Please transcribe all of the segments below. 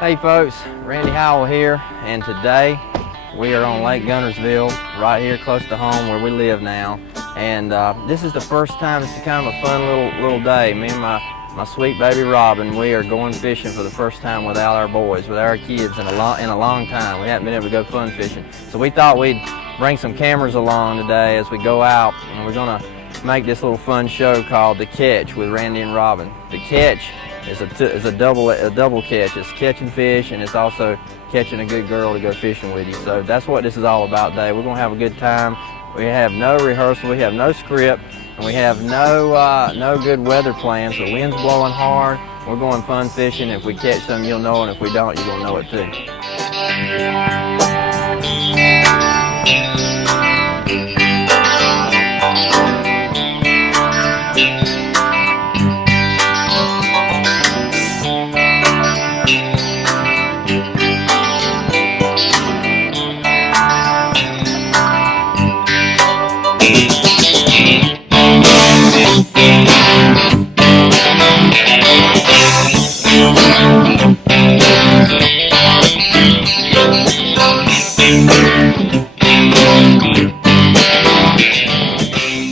Hey folks, Randy Howell here, and today we are on Lake Guntersville, right here close to home where we live now. And this is the first time. It's kind of a fun little day. Me and my sweet baby Robin, we are going fishing for the first time without our boys, without our kids in a long time. We haven't been able to go fun fishing, so we thought we'd bring some cameras along today as we go out, and we're gonna make this little fun show called The Catch with Randy and Robin. The Catch is a double catch. It's catching fish, and it's also catching a good girl to go fishing with you. So that's what this is all about today. We're gonna have a good time. We have no rehearsal, we have no script, and we have no good weather plans. The wind's blowing hard. We're going fun fishing. If we catch some, you'll know, and if we don't, you're gonna know it too.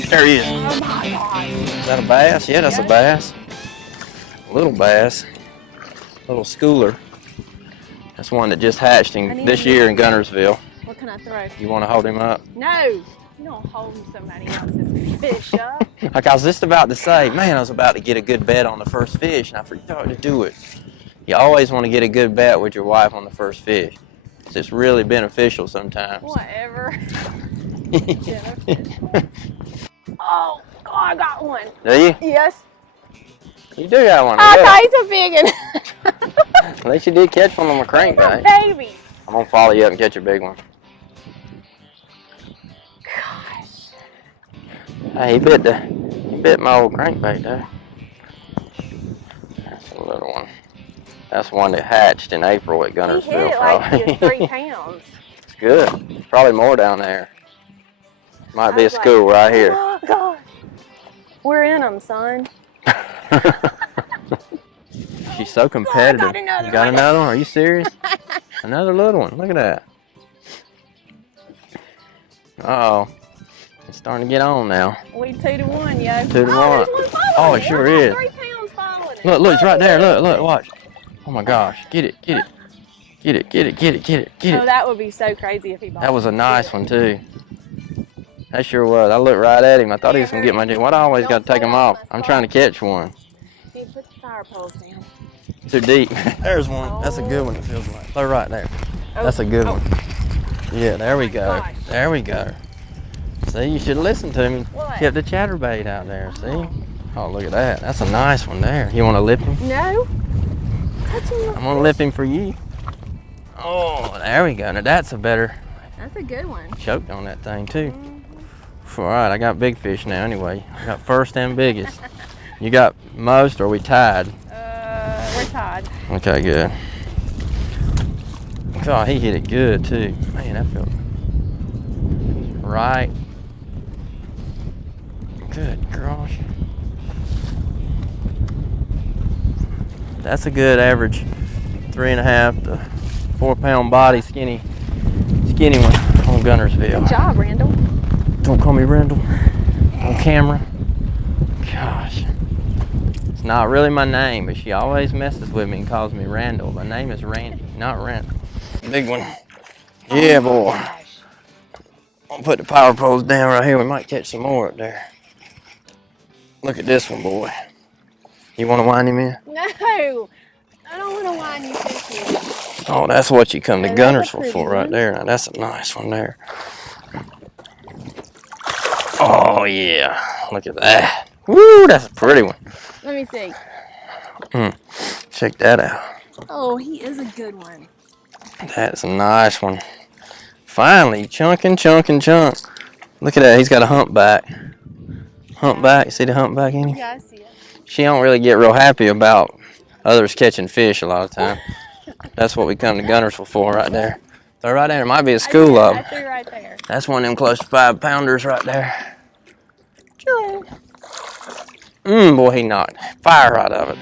There he is. Oh my God. Is that a bass? Yeah, that's a bass. A little bass. Little schooler. That's one that just hatched this year in Guntersville. What can I throw? You want to hold him up? No. You don't hold somebody else's fish up. Like I was just about to say, man, I was about to get a good bet on the first fish, and I forgot to do it. You always want to get a good bet with your wife on the first fish. It's really beneficial sometimes. Whatever. Oh, God, I got one. Do you? Yes. You do got one. I thought he's a big one. At least you did catch one on my crankbait. Baby. I'm gonna follow you up and catch a big one. Gosh. Hey, he bit my old crankbait though. That's a little one. That's one that hatched in April at Guntersville. He hit it like he was 3 pounds. It's good. Probably more down there. Might be a school right here. Oh God. We're in them, son. She's so competitive. Oh, I got another you got one. another one? Are you serious? Another little one. Look at that. Uh-oh. It's starting to get on now. We 2-1, yo. 2-1. There's one Oh, it following sure it. is. 3 pounds following it. Look, it's right there. Look, watch. Oh my gosh. Get it. Get it. Oh, that would be so crazy if he bought That was a nice one too. That sure was. I looked right at him. I thought he was gonna get my jig. Why do I always gotta take him off? I'm trying to catch one. Dude, put the fire poles down. Too deep. There's one. That's a good one, it feels like. Throw right there. That's a good one. Yeah, there we go. Gosh. There we go. See, you should listen to me. What? Kept the chatterbait out there, see? Oh, look at that. That's a nice one there. You want to lip him? No. Touch him. I'm going to lip him for you. Oh, there we go. Now that's a better. That's a good one. Choked on that thing, too. All right, I got big fish now anyway. I got first and biggest. You got most, or are we tied? We're tied. Okay, good. God, he hit it good too. Man, that felt right. Good gosh. That's a good average 3.5 to 4 pound body, skinny one on Guntersville. Good job, Randall. Don't call me Randall on camera. Gosh. It's not really my name, but she always messes with me and calls me Randall. My name is Randy, not Randall. Big one. Yeah, boy. I'll put the power poles down right here. We might catch some more up there. Look at this one, boy. You want to wind him in? No. I don't want to wind you fishing. Oh, that's what you come to And that's a Guntersville pretty for right one. there. Now, that's a nice one there. Oh, yeah. Look at that. Woo, that's a pretty one. Let me see. Check that out. Oh, he is a good one. That's a nice one. Finally, chunking. Look at that. He's got a humpback. Humpback. See the humpback in him? Yeah, I see it. She don't really get real happy about others catching fish a lot of time. That's what we come to Guntersville for right there. Throw right there. It might be a school of them. I threw right there. That's one of them close to 5 pounders right there. Boy, he knocked fire out of it.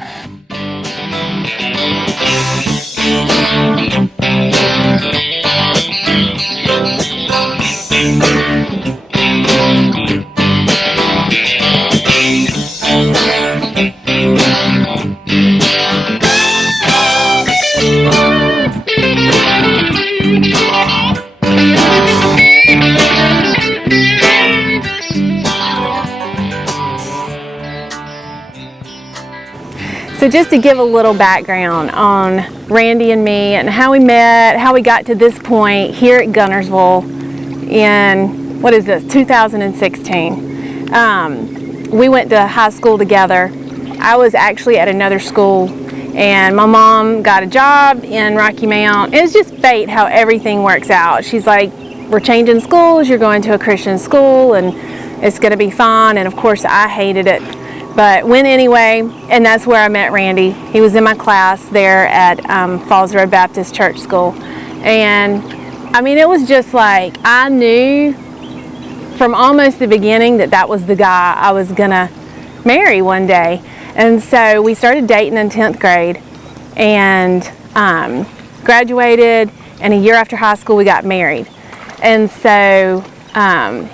just to give a little background on Randy and me and how we met, how we got to this point here at Guntersville in, 2016. We went to high school together. I was actually at another school, and my mom got a job in Rocky Mount. It's just fate how everything works out. She's like, we're changing schools, you're going to a Christian school, and it's going to be fine. And of course I hated it, but went anyway, and that's where I met Randy. He was in my class there at Falls Road Baptist Church School. And I mean, it was just like, I knew from almost the beginning that that was the guy I was gonna marry one day. And so we started dating in 10th grade and graduated, and a year after high school we got married. And so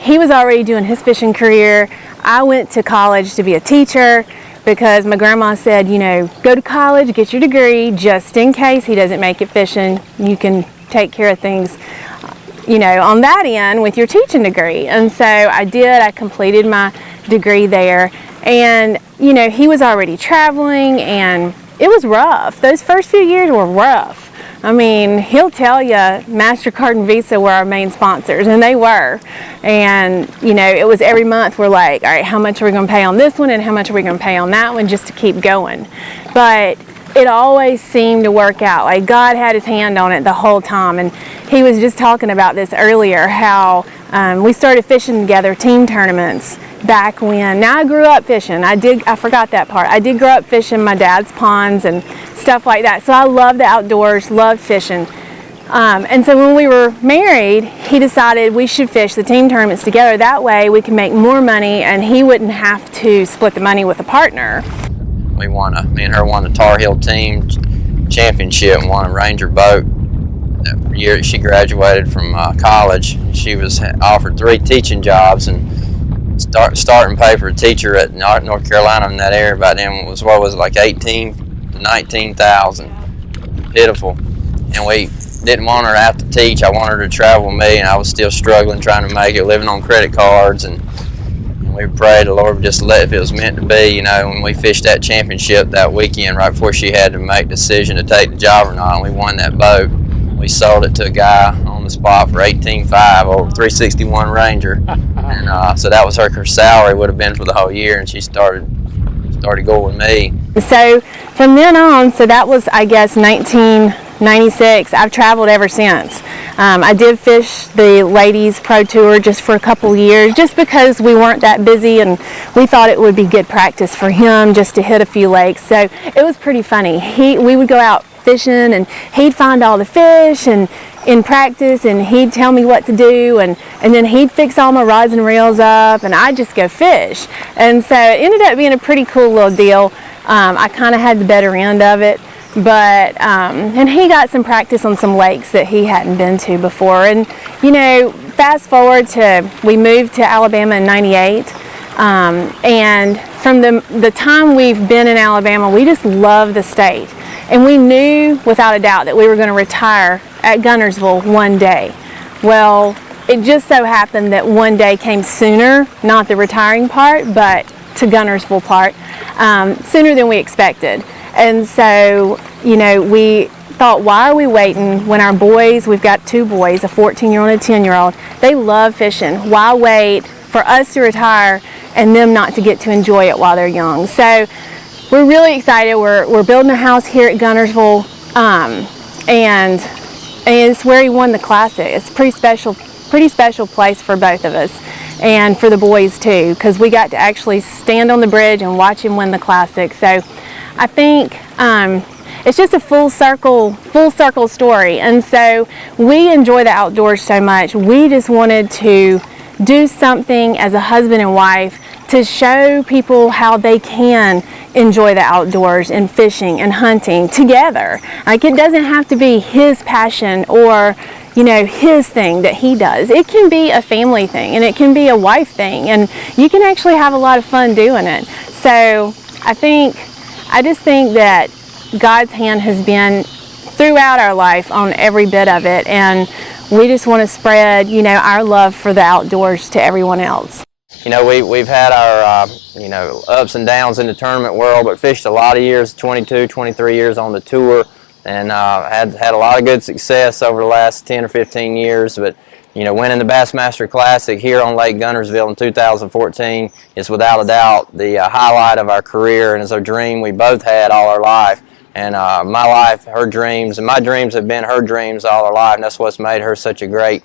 he was already doing his fishing career. I went to college to be a teacher because my grandma said, you know, go to college, get your degree, just in case he doesn't make it fishing, you can take care of things, you know, on that end with your teaching degree. And so I did. I completed my degree there. And, you know, he was already traveling, and it was rough. Those first few years were rough. I mean, he'll tell you MasterCard and Visa were our main sponsors, and they were. And, you know, it was every month we're like, all right, how much are we going to pay on this one and how much are we going to pay on that one, just to keep going. But it always seemed to work out. Like God had his hand on it the whole time. And he was just talking about this earlier, how we started fishing together, team tournaments back when. Now I grew up fishing. I forgot that part. I did grow up fishing my dad's ponds and stuff like that. So I love the outdoors, loved fishing. And so when we were married, he decided we should fish the team tournaments together. That way we can make more money and he wouldn't have to split the money with a partner. Me and her won the Tar Heel team championship and won a Ranger boat. That year that she graduated from college, she was offered 3 teaching jobs, and starting pay for a teacher at North Carolina in that area back then was like 18 to 19,000. Pitiful. And we didn't want her to have to teach. I wanted her to travel with me, and I was still struggling trying to make it, living on credit cards. And we prayed the Lord would just let, if it was meant to be. You know, when we fished that championship that weekend right before she had to make the decision to take the job or not, and we won that boat. We sold it to a guy on the spot for $18,500 over 361 Ranger, and so that was her salary would have been for the whole year, and she started going with me. So from then on, so that was, I guess, 1996. I've traveled ever since. I did fish the ladies pro tour just for a couple years, just because we weren't that busy, and we thought it would be good practice for him just to hit a few lakes. So it was pretty funny. We would go out fishing, and he'd find all the fish and in practice, and he'd tell me what to do, and then he'd fix all my rods and reels up, and I'd just go fish. And so it ended up being a pretty cool little deal. I kind of had the better end of it, but and he got some practice on some lakes that he hadn't been to before. And you know, fast forward to, we moved to Alabama in '98, and from the time we've been in Alabama, we just love the state. And we knew without a doubt that we were going to retire at Guntersville one day. Well, it just so happened that one day came sooner, not the retiring part, but to Guntersville part, sooner than we expected. And so, you know, we thought, why are we waiting when our boys, we've got 2 boys, a 14-year-old and a 10-year-old, they love fishing. Why wait for us to retire and them not to get to enjoy it while they're young? So we're really excited. We're building a house here at Guntersville, and it's where he won the Classic. It's a pretty special place for both of us, and for the boys too, because we got to actually stand on the bridge and watch him win the Classic. So I think it's just a full circle story. And so we enjoy the outdoors so much. We just wanted to do something as a husband and wife to show people how they can enjoy the outdoors and fishing and hunting together. Like, it doesn't have to be his passion or, you know, his thing that he does. It can be a family thing, and it can be a wife thing, and you can actually have a lot of fun doing it. So I just think that God's hand has been throughout our life on every bit of it, and we just want to spread, you know, our love for the outdoors to everyone else. you know, we've had our, you know, ups and downs in the tournament world, but fished a lot of years, 22, 23 years on the tour, and had a lot of good success over the last 10 or 15 years. But, you know, winning the Bassmaster Classic here on Lake Guntersville in 2014 is without a doubt the highlight of our career, and it's a dream we both had all our life. And my life, her dreams, and my dreams have been her dreams all her life, and that's what's made her such a great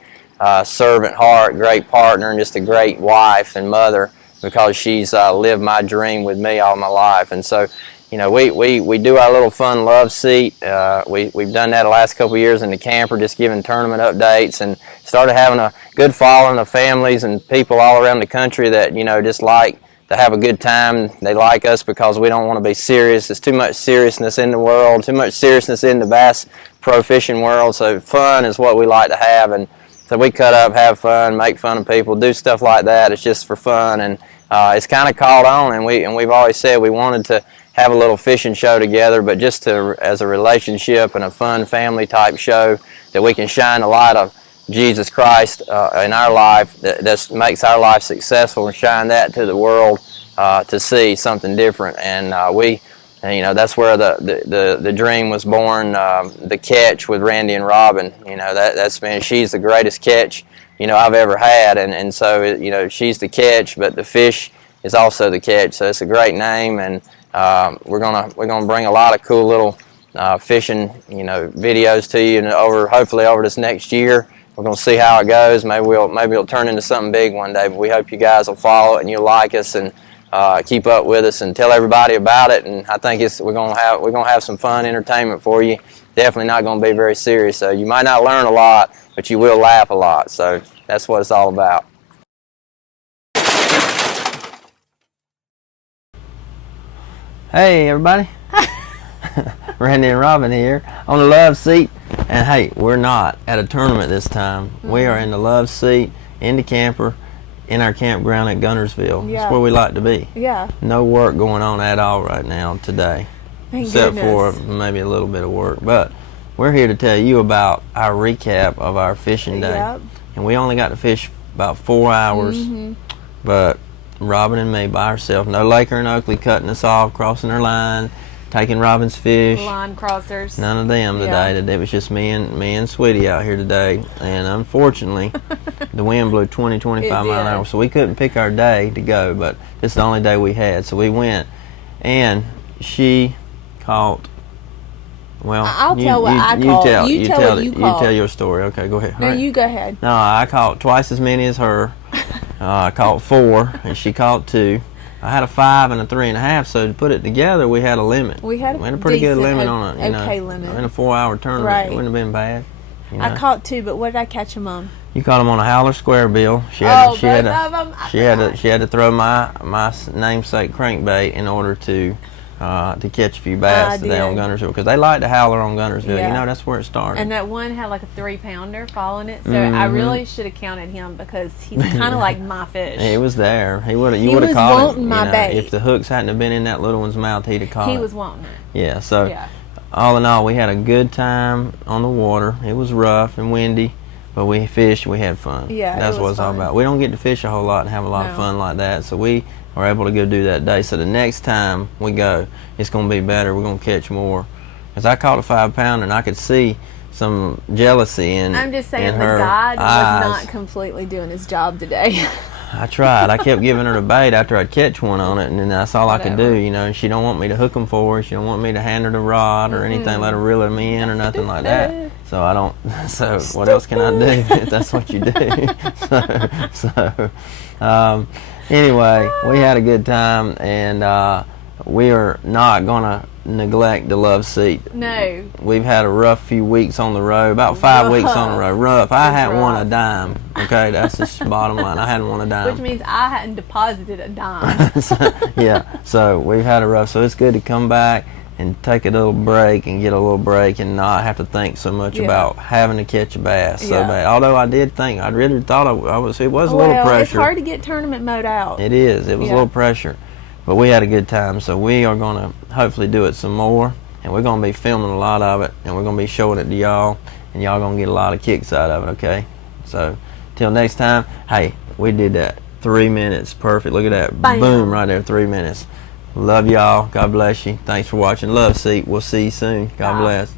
servant heart, great partner, and just a great wife and mother, because she's lived my dream with me all my life. And so, you know, we do our little fun love seat. We've done that the last couple of years in the camper, just giving tournament updates, and started having a good following of families and people all around the country that, you know, just like to have a good time. They like us because we don't want to be serious. There's too much seriousness in the world, too much seriousness in the bass pro fishing world, so fun is what we like to have. And so we cut up, have fun, make fun of people, do stuff like that. It's just for fun, and it's kind of caught on. And we've always said we wanted to have a little fishing show together, but just to, as a relationship and a fun family type show that we can shine the light of Jesus Christ in our life, that makes our life successful, and shine that to the world to see something different. And you know, that's where the dream was born. The catch with Randy and Robin, you know, that's been, she's the greatest catch, you know, I've ever had, and so, you know, she's the catch, but the fish is also the catch. So it's a great name, and we're gonna bring a lot of cool little fishing, you know, videos to you, and hopefully over this next year. We're going to see how it goes. Maybe it'll turn into something big one day, but we hope you guys will follow it and you'll like us and keep up with us and tell everybody about it. And I think we're going to have some fun entertainment for you. Definitely not going to be very serious. So you might not learn a lot, but you will laugh a lot. So that's what it's all about. Hey everybody. Randy and Robin here on the love seat. And hey, we're not at a tournament this time. We are in the love seat, in the camper, in our campground at Guntersville. Yeah. That's where we like to be. Yeah. No work going on at all right now today. Thank except goodness. for maybe a little bit of work. But we're here to tell you about our recap of our fishing day. Yep. And we only got to fish about 4 hours. But Robin and me by ourselves. No Laker and Oakley cutting us off, crossing our line, taking Robin's fish. Line crossers. None of them today. It was just me and Sweetie out here today. And unfortunately, the wind blew 20, 25 mile an hour. So we couldn't pick our day to go, but it's the only day we had. So we went. And she caught, well, I'll tell what I caught. You tell what you caught. You tell your story. Okay, go ahead. No, you go ahead. No, I caught twice as many as her. I caught 4, and she caught 2. I had a 5 and a 3.5, so to put it together, we had a limit. We had a pretty good limit on it. Okay, limit. In a 4-hour tournament, Right. It wouldn't have been bad. You know? I caught 2, but what did I catch them on? You caught them on a Howler square bill. She had to throw my namesake crankbait in order to catch a few bass today on Guntersville, because they like to howler on Guntersville. Yeah. You know, that's where it started. And that one had like a 3-pounder following it, so I really should have counted him because he's kind of like my fish. He was there. You would have caught him. He was wanting my bait. If the hooks hadn't have been in that little one's mouth, he'd have caught it. He was wanting it. Yeah. So all in all, we had a good time on the water. It was rough and windy, but we fished. We had fun. Yeah, that's what it's all about. We don't get to fish a whole lot and have a lot of fun like that, so we were able to go do that day. So the next time we go, it's going to be better. We're going to catch more. Because I caught a 5-pounder, and I could see some jealousy in her eyes. I'm just saying, the guide was not completely doing his job today. I tried. I kept giving her the bait after I'd catch one on it, and then that's all I could do. You know, she don't want me to hook them for her. She don't want me to hand her the rod or anything, let her reel them in or nothing like that. So I don't. So what else can I do if that's what you do? Anyway, we had a good time, and we are not gonna neglect the love seat. No. We've had a rough few weeks on the road, about 5 weeks on the road. Rough. I hadn't won a dime. Okay, that's the bottom line. I hadn't won a dime. Which means I hadn't deposited a dime. So we've had a rough. So it's good to come back and take a little break and get a little break and not have to think so much about having to catch a bass so bad. Although I did think, I really thought it was a little pressure. It's hard to get tournament mode out. It is. It was a little pressure. But we had a good time, so we are going to hopefully do it some more, and we're going to be filming a lot of it, and we're going to be showing it to y'all, and y'all going to get a lot of kicks out of it, okay? So, till next time, hey, we did that 3 minutes. Perfect. Look at that. Bam. Boom, right there, 3 minutes. Love y'all. God bless you. Thanks for watching. Love, see. We'll see you soon. God Bye. bless.